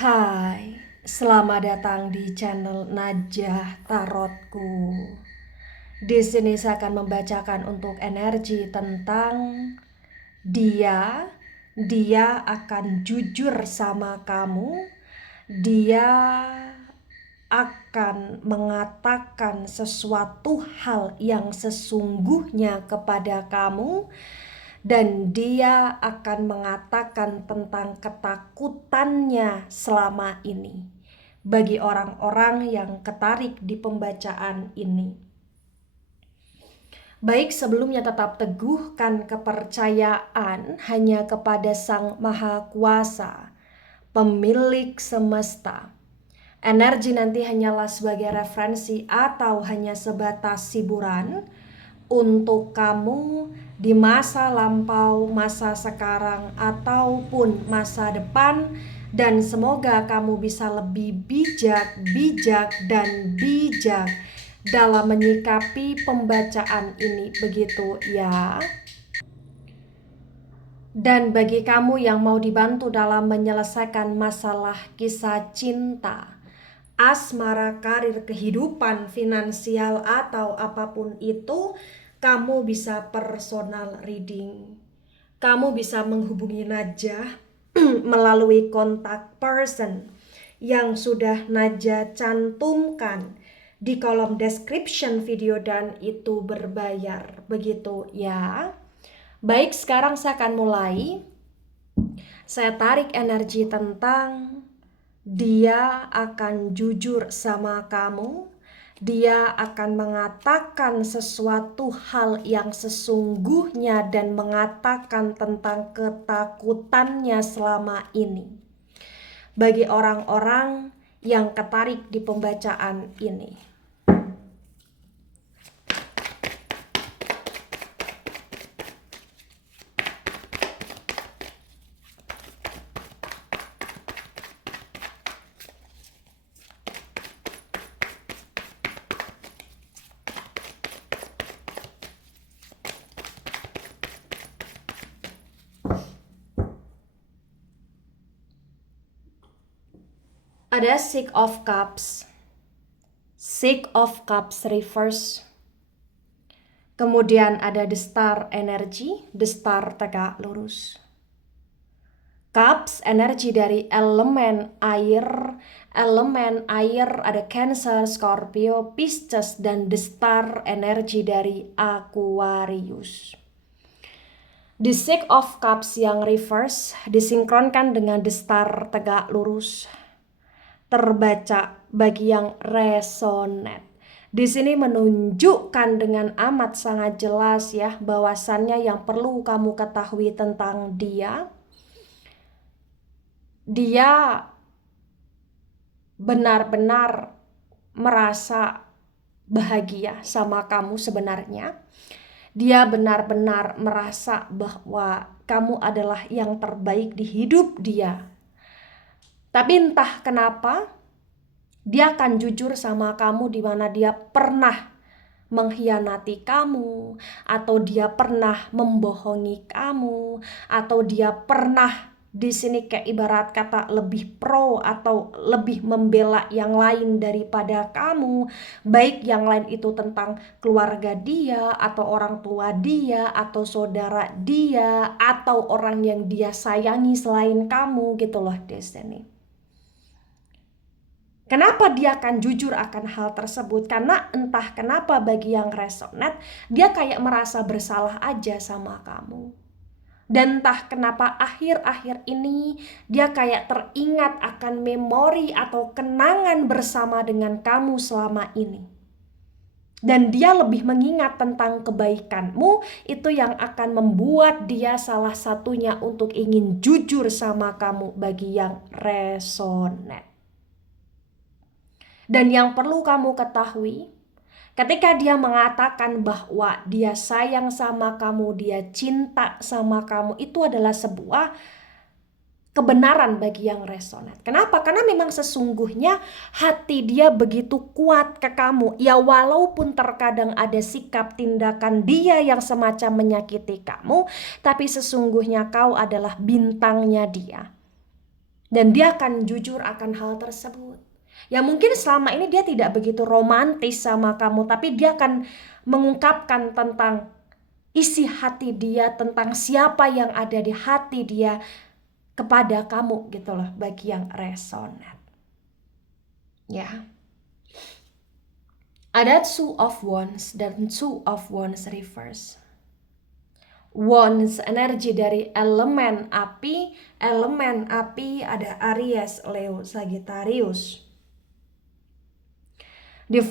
Hai, selamat datang di channel Najah Tarotku. Di sini saya akan membacakan untuk energi tentang dia. Dia akan jujur sama kamu. Dia akan mengatakan sesuatu hal yang sesungguhnya kepada kamu. Dan dia akan mengatakan tentang ketakutannya selama ini bagi orang-orang yang ketarik di pembacaan ini. Baik, sebelumnya tetap teguhkan kepercayaan hanya kepada Sang Maha Kuasa, pemilik semesta. Energi nanti hanyalah sebagai referensi atau hanya sebatas hiburan untuk kamu di masa lampau, masa sekarang, ataupun masa depan. Dan semoga kamu bisa lebih bijak dan bijak dalam menyikapi pembacaan ini, begitu ya. Dan bagi kamu yang mau dibantu dalam menyelesaikan masalah kisah cinta, asmara, karir, kehidupan, finansial, atau apapun itu, kamu bisa personal reading. Kamu bisa menghubungi Najah melalui kontak person yang sudah Najah cantumkan di kolom description video dan itu berbayar, begitu ya. Baik, sekarang saya akan mulai. Saya tarik energi tentang dia akan jujur sama kamu. Dia akan mengatakan sesuatu hal yang sesungguhnya dan mengatakan tentang ketakutannya selama ini. Bagi orang-orang yang ketarik di pembacaan ini. Ada Six of Cups. Six of Cups reverse. Kemudian ada The Star energi, The Star tegak lurus. Cups energi dari elemen air. Elemen air ada Cancer, Scorpio, Pisces, dan The Star energi dari Aquarius. The Six of Cups yang reverse disinkronkan dengan The Star tegak lurus. Terbaca bagi yang resonate. Di sini menunjukkan dengan amat sangat jelas ya bahwasannya yang perlu kamu ketahui tentang dia benar-benar merasa bahagia sama kamu sebenarnya. Dia benar-benar merasa bahwa kamu adalah yang terbaik di hidup dia. Tapi entah kenapa dia akan jujur sama kamu di mana dia pernah mengkhianati kamu, atau dia pernah membohongi kamu, atau dia pernah di sini kayak ibarat kata lebih pro atau lebih membela yang lain daripada kamu, baik yang lain itu tentang keluarga dia atau orang tua dia atau saudara dia atau orang yang dia sayangi selain kamu gitu loh Destiny. Kenapa dia akan jujur akan hal tersebut? Karena entah kenapa bagi yang resonate, dia kayak merasa bersalah aja sama kamu. Dan entah kenapa akhir-akhir ini dia kayak teringat akan memori atau kenangan bersama dengan kamu selama ini. Dan dia lebih mengingat tentang kebaikanmu, itu yang akan membuat dia salah satunya untuk ingin jujur sama kamu bagi yang resonate. Dan yang perlu kamu ketahui, ketika dia mengatakan bahwa dia sayang sama kamu, dia cinta sama kamu, itu adalah sebuah kebenaran bagi yang resonate. Kenapa? Karena memang sesungguhnya hati dia begitu kuat ke kamu. Ya walaupun terkadang ada sikap tindakan dia yang semacam menyakiti kamu, tapi sesungguhnya kau adalah bintangnya dia. Dan dia akan jujur akan hal tersebut. Ya mungkin selama ini dia tidak begitu romantis sama kamu, tapi dia akan mengungkapkan tentang isi hati dia, tentang siapa yang ada di hati dia kepada kamu gitu loh, bagi yang resonate. Ya. Ada Two of Wands dan Two of Wands reverse. Wands energi dari elemen api ada Aries, Leo, Sagittarius. Di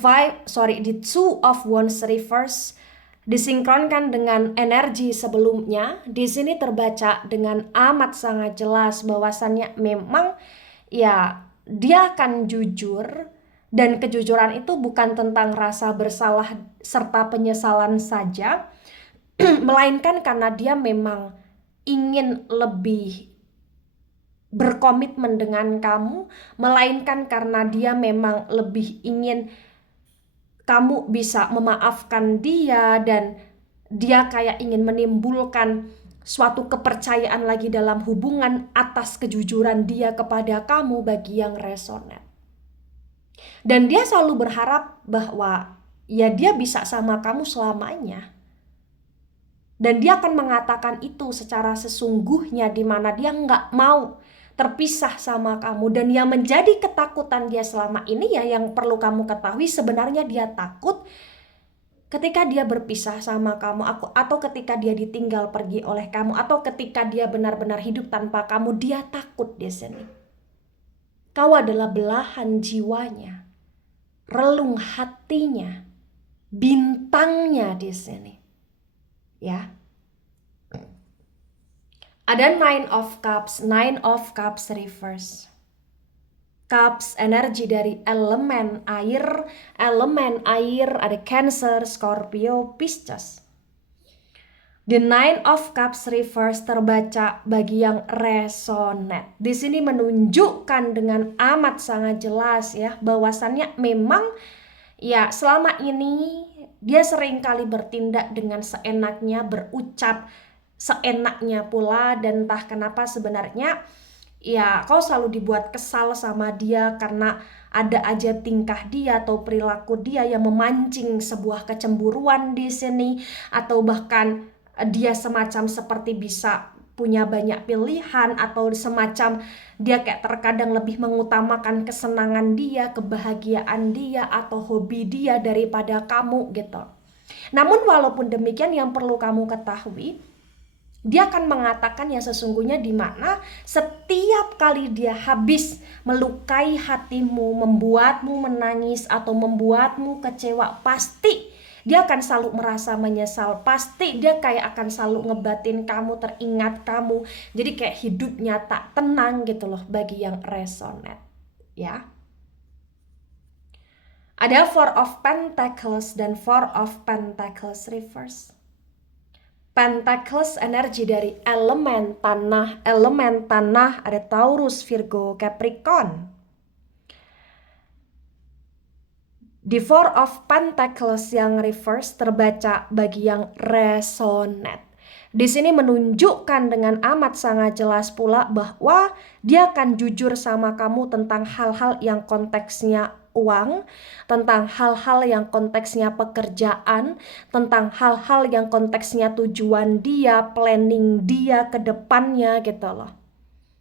Two of Wands reverse disinkronkan dengan energi sebelumnya. Di sini terbaca dengan amat sangat jelas bahwasannya memang ya dia akan jujur, dan kejujuran itu bukan tentang rasa bersalah serta penyesalan saja, melainkan karena dia memang ingin lebih berkomitmen dengan kamu, melainkan karena dia memang lebih ingin kamu bisa memaafkan dia, dan dia kayak ingin menimbulkan suatu kepercayaan lagi dalam hubungan atas kejujuran dia kepada kamu bagi yang resonate. Dan dia selalu berharap bahwa ya dia bisa sama kamu selamanya. Dan dia akan mengatakan itu secara sesungguhnya, di mana dia nggak mau terpisah sama kamu. Dan yang menjadi ketakutan dia selama ini ya yang perlu kamu ketahui, sebenarnya dia takut ketika dia berpisah sama kamu, atau ketika dia ditinggal pergi oleh kamu, atau ketika dia benar-benar hidup tanpa kamu, dia takut di sini. Kau adalah belahan jiwanya, relung hatinya, bintangnya di sini. Ya. Ada Nine of Cups reverse. Cups energi dari elemen air ada Cancer, Scorpio, Pisces. The Nine of Cups reverse terbaca bagi yang resonate. Di sini menunjukkan dengan amat sangat jelas ya bahwasannya memang ya selama ini dia seringkali bertindak dengan seenaknya, berucap seenaknya pula, dan entah kenapa sebenarnya ya kau selalu dibuat kesal sama dia karena ada aja tingkah dia atau perilaku dia yang memancing sebuah kecemburuan di sini, atau bahkan dia semacam seperti bisa punya banyak pilihan, atau semacam dia kayak terkadang lebih mengutamakan kesenangan dia, kebahagiaan dia, atau hobi dia daripada kamu gitu. Namun walaupun demikian, yang perlu kamu ketahui, dia akan mengatakan yang sesungguhnya, di mana setiap kali dia habis melukai hatimu, membuatmu menangis atau membuatmu kecewa, pasti dia akan selalu merasa menyesal. Pasti dia kayak akan selalu ngebatin kamu, teringat kamu. Jadi kayak hidupnya tak tenang gitu loh bagi yang resonate. Ya. Ada Four of Pentacles dan Four of Pentacles reverse. Pentacles energi dari elemen tanah ada Taurus, Virgo, Capricorn. Di Four of Pentacles yang reverse terbaca bagi yang resonate. Di sini menunjukkan dengan amat sangat jelas pula bahwa dia akan jujur sama kamu tentang hal-hal yang konteksnya uang, tentang hal-hal yang konteksnya pekerjaan, tentang hal-hal yang konteksnya tujuan dia, planning dia ke depannya gitu loh.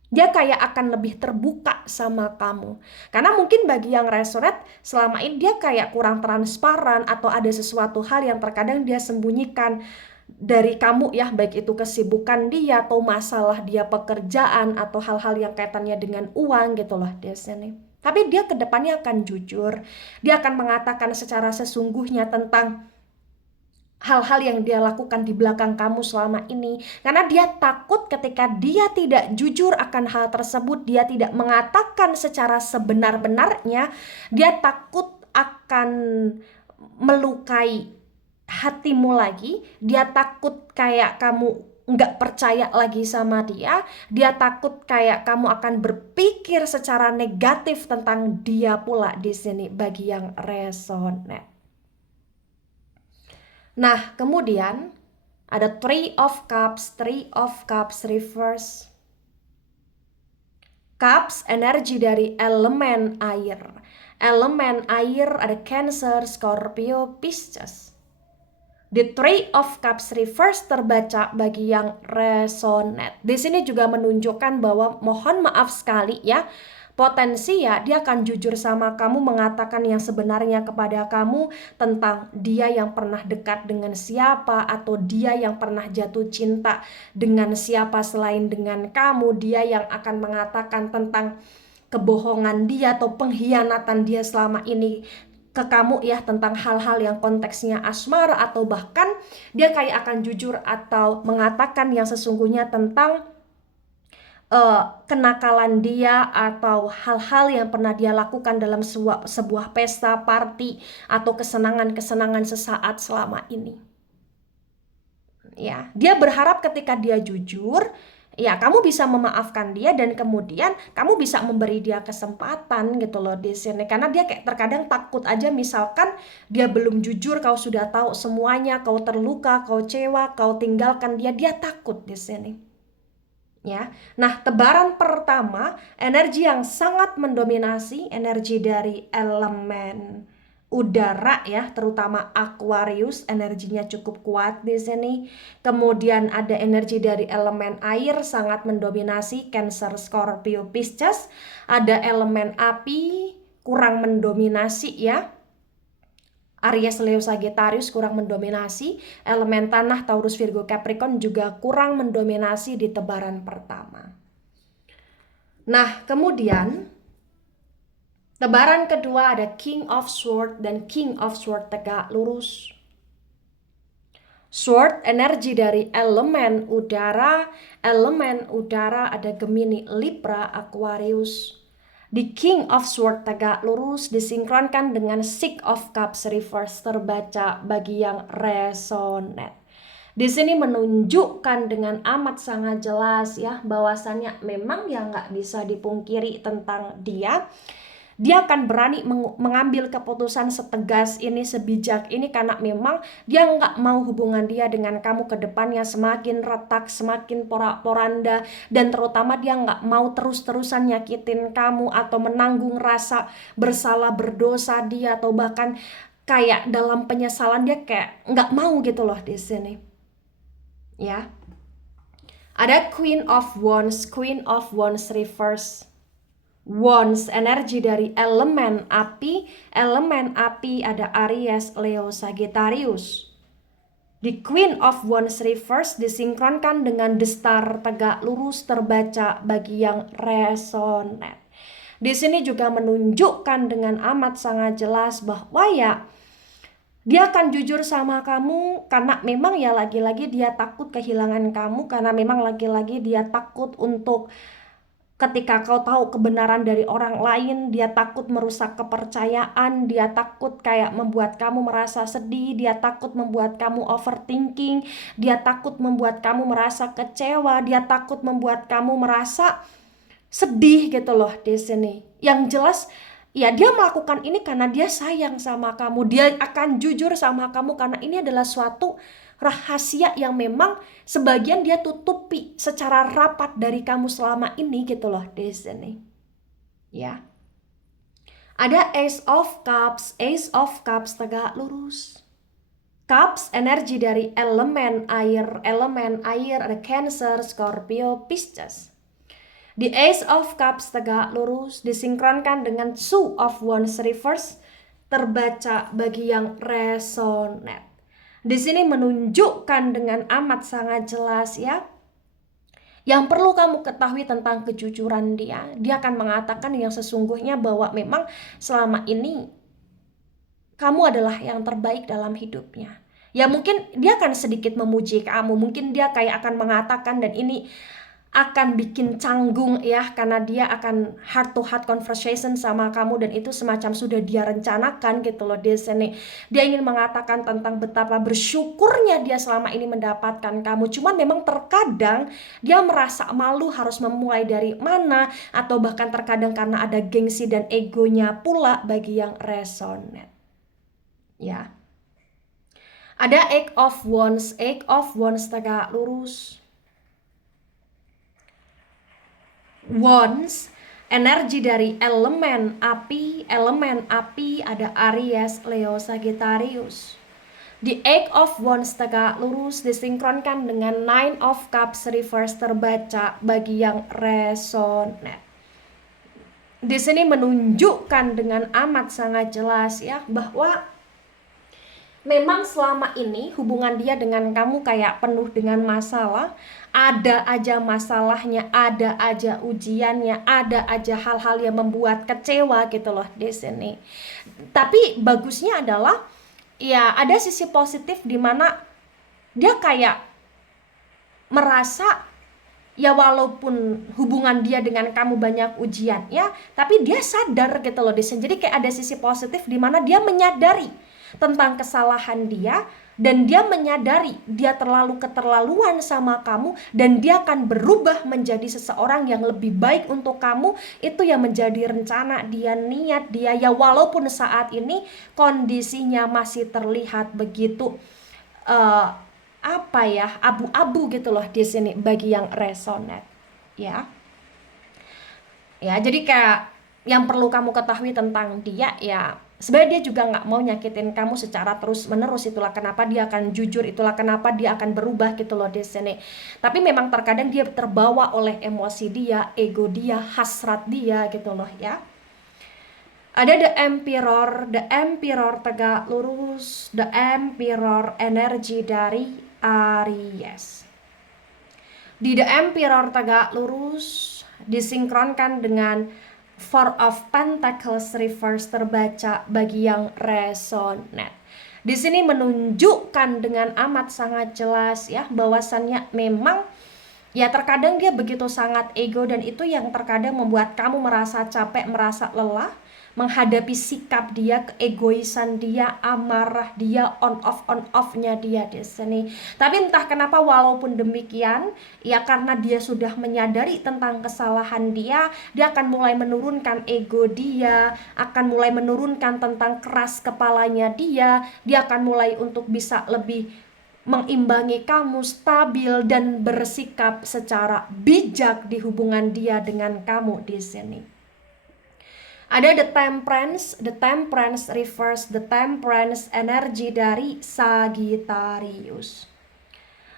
Dia kayak akan lebih terbuka sama kamu. Karena mungkin bagi yang resonate, selama ini dia kayak kurang transparan, atau ada sesuatu hal yang terkadang dia sembunyikan dari kamu ya, baik itu kesibukan dia, atau masalah dia pekerjaan, atau hal-hal yang kaitannya dengan uang gitu loh di sini. Tapi dia kedepannya akan jujur. Dia akan mengatakan secara sesungguhnya tentang hal-hal yang dia lakukan di belakang kamu selama ini. Karena dia takut ketika dia tidak jujur akan hal tersebut, dia tidak mengatakan secara sebenar-benarnya, dia takut akan melukai hatimu lagi. Dia takut kayak kamu nggak percaya lagi sama dia. Dia takut kayak kamu akan berpikir secara negatif tentang dia pula di sini bagi yang resonate. Nah, kemudian ada Three of Cups reverse. Cups energi dari elemen air. Elemen air ada Cancer, Scorpio, Pisces. The Three of Cups reverse terbaca bagi yang resonate. Di sini juga menunjukkan bahwa mohon maaf sekali ya, potensi ya dia akan jujur sama kamu, mengatakan yang sebenarnya kepada kamu tentang dia yang pernah dekat dengan siapa, atau dia yang pernah jatuh cinta dengan siapa selain dengan kamu. Dia yang akan mengatakan tentang kebohongan dia atau pengkhianatan dia selama ini ke kamu ya, tentang hal-hal yang konteksnya asmara, atau bahkan dia kayak akan jujur atau mengatakan yang sesungguhnya tentang kenakalan dia atau hal-hal yang pernah dia lakukan dalam sebuah pesta, party, atau kesenangan-kesenangan sesaat selama ini. Ya, dia berharap ketika dia jujur, ya kamu bisa memaafkan dia dan kemudian kamu bisa memberi dia kesempatan gitu loh di sini. Karena dia kayak terkadang takut aja, misalkan dia belum jujur, kau sudah tahu semuanya, kau terluka, kau kecewa, kau tinggalkan dia, dia takut di sini. Ya. Nah, tebaran pertama, energi yang sangat mendominasi, energi dari elemen udara ya, terutama Aquarius, energinya cukup kuat di sini. Kemudian ada energi dari elemen air sangat mendominasi, Cancer, Scorpio, Pisces. Ada elemen api kurang mendominasi ya, Aries, Leo, Sagittarius kurang mendominasi. Elemen tanah Taurus, Virgo, Capricorn juga kurang mendominasi di tebaran pertama. Nah, kemudian tebaran kedua ada King of Swords dan King of Swords tegak lurus. Sword energi dari elemen udara. Elemen udara ada Gemini, Libra, Aquarius. Di King of Swords tegak lurus disinkronkan dengan Six of Cups reverse terbaca bagi yang resonate. Di sini menunjukkan dengan amat sangat jelas ya, bahwasannya memang ya nggak bisa dipungkiri tentang dia. Dia akan berani mengambil keputusan setegas ini, sebijak ini, karena memang dia nggak mau hubungan dia dengan kamu ke depannya semakin retak, semakin porak-poranda, dan terutama dia nggak mau terus-terusan nyakitin kamu atau menanggung rasa bersalah, berdosa dia, atau bahkan kayak dalam penyesalan dia kayak nggak mau gitu loh di sini. Ya. Ada Queen of Wands reverse. Wands energi dari elemen api. Elemen api ada Aries, Leo, Sagittarius. Di Queen of Wands reverse disinkronkan dengan The Star tegak lurus terbaca bagi yang resonate. Di sini juga menunjukkan dengan amat sangat jelas bahwa ya dia akan jujur sama kamu karena memang ya lagi-lagi dia takut kehilangan kamu, karena memang lagi-lagi dia takut untuk ketika kau tahu kebenaran dari orang lain, dia takut merusak kepercayaan, dia takut kayak membuat kamu merasa sedih, dia takut membuat kamu overthinking, dia takut membuat kamu merasa kecewa, dia takut membuat kamu merasa sedih gitu loh di sini. Yang jelas ya dia melakukan ini karena dia sayang sama kamu, dia akan jujur sama kamu karena ini adalah suatu rahasia yang memang sebagian dia tutupi secara rapat dari kamu selama ini gitu loh di sini. Ya. Ada Ace of Cups tegak lurus. Cups energi dari elemen air ada Cancer, Scorpio, Pisces. Di Ace of Cups tegak lurus disinkronkan dengan Two of Wands reverse terbaca bagi yang resonate. Di sini menunjukkan dengan amat sangat jelas ya. Yang perlu kamu ketahui tentang kejujuran dia, dia akan mengatakan yang sesungguhnya bahwa memang selama ini kamu adalah yang terbaik dalam hidupnya. Ya mungkin dia akan sedikit memuji kamu, mungkin dia kayak akan mengatakan, dan ini akan bikin canggung ya, karena dia akan heart to heart conversation sama kamu, dan itu semacam sudah dia rencanakan gitu loh di sini. Dia ingin mengatakan tentang betapa bersyukurnya dia selama ini mendapatkan kamu. Cuman memang terkadang dia merasa malu harus memulai dari mana, atau bahkan terkadang karena ada gengsi dan egonya pula bagi yang resonate. Ya. Ada Eight of Wands tegak lurus. Wands energi dari elemen api ada Aries, Leo, Sagittarius. The Eight of Wands tegak lurus disinkronkan dengan Nine of Cups reverse terbaca bagi yang resonate. Di sini menunjukkan dengan amat sangat jelas ya bahwa memang selama ini hubungan dia dengan kamu kayak penuh dengan masalah. Ada aja masalahnya, ada aja ujiannya, ada aja hal-hal yang membuat kecewa gitu loh di sini. Tapi bagusnya adalah ya ada sisi positif di mana dia kayak merasa ya walaupun hubungan dia dengan kamu banyak ujian ya, tapi dia sadar gitu loh di sini. Jadi kayak ada sisi positif di mana dia menyadari tentang kesalahan dia dan dia menyadari dia terlalu keterlaluan sama kamu dan dia akan berubah menjadi seseorang yang lebih baik untuk kamu. Itu yang menjadi rencana dia, niat dia ya, walaupun saat ini kondisinya masih terlihat begitu apa ya, abu-abu gitu loh di sini bagi yang resonate ya. Ya, jadi kayak yang perlu kamu ketahui tentang dia ya, sebenarnya dia juga nggak mau nyakitin kamu secara terus menerus. Itulah kenapa dia akan jujur, itulah kenapa dia akan berubah gitu loh di sini. Tapi memang terkadang dia terbawa oleh emosi dia, ego dia, hasrat dia gitu loh ya. Ada the emperor tegak lurus, the emperor energi dari Aries. Di the emperor tegak lurus disinkronkan dengan Four of Pentacles reverse terbaca bagi yang resonate. Di sini menunjukkan dengan amat sangat jelas ya bahwasannya memang ya terkadang dia begitu sangat ego dan itu yang terkadang membuat kamu merasa capek, merasa lelah menghadapi sikap dia, keegoisan dia, amarah dia, on off-nya dia di sini. Tapi entah kenapa walaupun demikian, ya karena dia sudah menyadari tentang kesalahan dia akan mulai menurunkan ego dia, akan mulai menurunkan tentang keras kepalanya dia akan mulai untuk bisa lebih mengimbangi kamu, stabil dan bersikap secara bijak di hubungan dia dengan kamu di sini. Ada the temperance reverse, the temperance energi dari Sagittarius.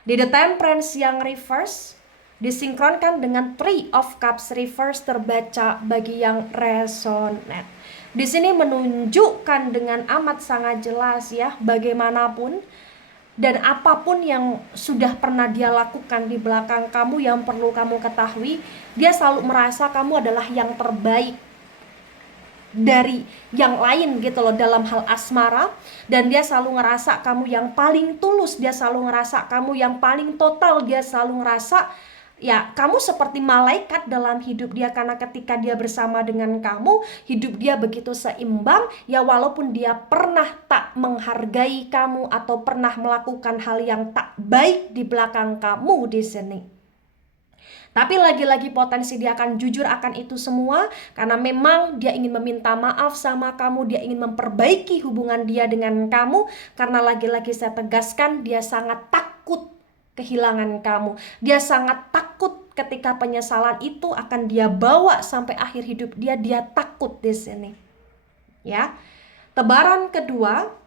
Di the temperance yang reverse disinkronkan dengan Three of Cups reverse terbaca bagi yang resonate. Di sini menunjukkan dengan amat sangat jelas ya bagaimanapun dan apapun yang sudah pernah dia lakukan di belakang kamu, yang perlu kamu ketahui, dia selalu merasa kamu adalah yang terbaik dari yang lain gitu loh dalam hal asmara. Dan dia selalu ngerasa kamu yang paling tulus, dia selalu ngerasa kamu yang paling total, dia selalu ngerasa ya kamu seperti malaikat dalam hidup dia. Karena ketika dia bersama dengan kamu, hidup dia begitu seimbang ya, walaupun dia pernah tak menghargai kamu atau pernah melakukan hal yang tak baik di belakang kamu di sini. Tapi lagi-lagi potensi dia akan jujur akan itu semua karena memang dia ingin meminta maaf sama kamu, dia ingin memperbaiki hubungan dia dengan kamu. Karena lagi-lagi saya tegaskan, dia sangat takut kehilangan kamu. Dia sangat takut ketika penyesalan itu akan dia bawa sampai akhir hidup dia takut di sini. Ya. Tebaran kedua,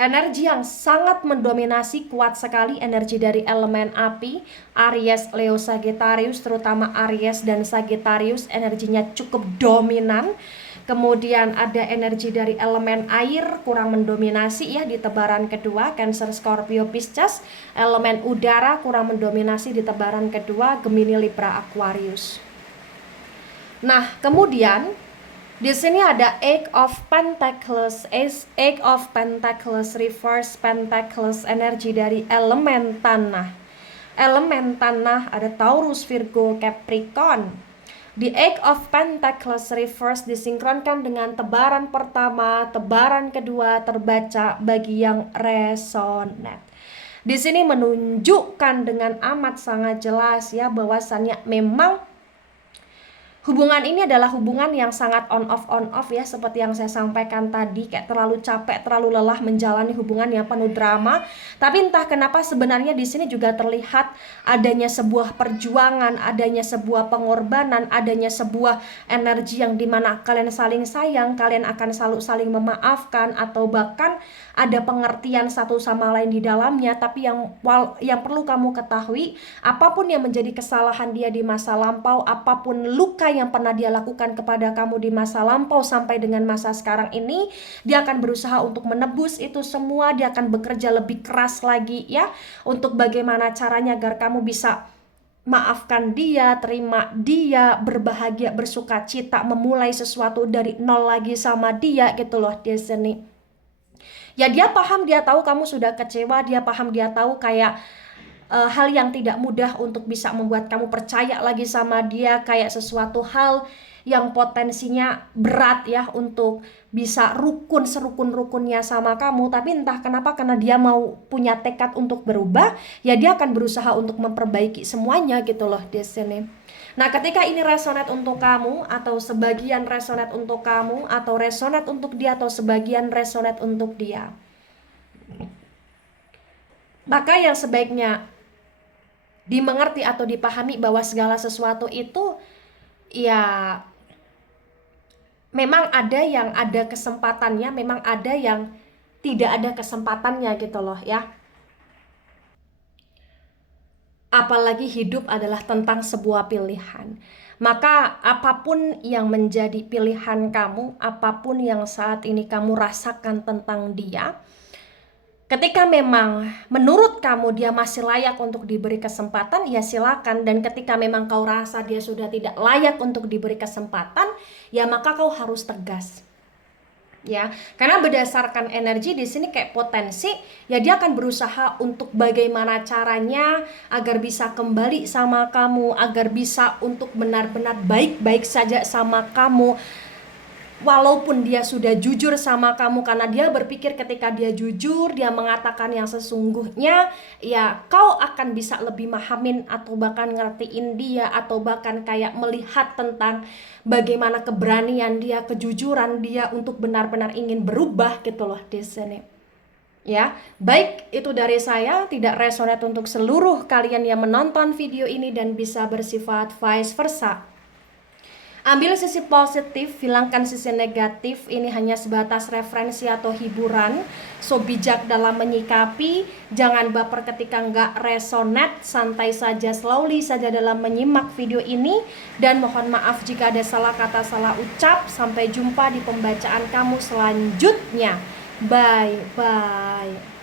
energi yang sangat mendominasi kuat sekali, energi dari elemen api, Aries, Leo, Sagittarius, terutama Aries dan Sagittarius energinya cukup dominan. Kemudian ada energi dari elemen air kurang mendominasi ya di tebaran kedua, Cancer, Scorpio, Pisces. Elemen udara kurang mendominasi di tebaran kedua, Gemini, Libra, Aquarius. Nah, kemudian di sini ada Eight of Pentacles reverse Pentacles energi dari elemen tanah. Elemen tanah ada Taurus, Virgo, Capricorn. The Eight of Pentacles reverse disinkronkan dengan tebaran pertama, tebaran kedua terbaca bagi yang resonate. Di sini menunjukkan dengan amat sangat jelas ya bahwasannya memang Hubungan ini adalah hubungan yang sangat on off ya, seperti yang saya sampaikan tadi, kayak terlalu capek, terlalu lelah menjalani hubungan yang penuh drama. Tapi entah kenapa sebenarnya di sini juga terlihat adanya sebuah perjuangan, adanya sebuah pengorbanan, adanya sebuah energi yang dimana kalian saling sayang, kalian akan selalu saling memaafkan, atau bahkan ada pengertian satu sama lain di dalamnya. Tapi yang perlu kamu ketahui, apapun yang menjadi kesalahan dia di masa lampau, apapun luka yang pernah dia lakukan kepada kamu di masa lampau sampai dengan masa sekarang ini, dia akan berusaha untuk menebus itu semua. Dia akan bekerja lebih keras lagi ya, untuk bagaimana caranya agar kamu bisa maafkan dia, terima dia, berbahagia, bersuka cita, memulai sesuatu dari nol lagi sama dia gitu loh di sini. Ya dia paham, dia tahu kamu sudah kecewa, dia paham, dia tahu kayak hal yang tidak mudah untuk bisa membuat kamu percaya lagi sama dia, kayak sesuatu hal yang potensinya berat ya untuk bisa rukun serukun-rukunnya sama kamu. Tapi entah kenapa, karena dia mau punya tekad untuk berubah, ya dia akan berusaha untuk memperbaiki semuanya gitu loh di sini. Nah, ketika ini resonate untuk kamu, atau sebagian resonate untuk kamu, atau resonate untuk dia, atau sebagian resonate untuk dia, maka yang sebaiknya dimengerti atau dipahami bahwa segala sesuatu itu ya memang ada yang ada kesempatannya, memang ada yang tidak ada kesempatannya gitu loh ya. Apalagi hidup adalah tentang sebuah pilihan. Maka apapun yang menjadi pilihan kamu, apapun yang saat ini kamu rasakan tentang dia, ketika memang menurut kamu dia masih layak untuk diberi kesempatan, ya silakan. Dan ketika memang kau rasa dia sudah tidak layak untuk diberi kesempatan, ya maka kau harus tegas. Ya, karena berdasarkan energi di sini kayak potensi, ya dia akan berusaha untuk bagaimana caranya agar bisa kembali sama kamu, agar bisa untuk benar-benar baik-baik saja sama kamu. Walaupun dia sudah jujur sama kamu, karena dia berpikir ketika dia jujur, dia mengatakan yang sesungguhnya, ya kau akan bisa lebih mahamin atau bahkan ngertiin dia, atau bahkan kayak melihat tentang bagaimana keberanian dia, kejujuran dia untuk benar-benar ingin berubah gitu loh di sini. Ya, baik itu dari saya, tidak resonate untuk seluruh kalian yang menonton video ini dan bisa bersifat vice versa. Ambil sisi positif, hilangkan sisi negatif. Ini hanya sebatas referensi atau hiburan. So bijak dalam menyikapi, jangan baper ketika nggak resonate, santai saja, slowly saja dalam menyimak video ini. Dan mohon maaf jika ada salah kata, salah ucap. Sampai jumpa di pembacaan kamu selanjutnya. Bye bye.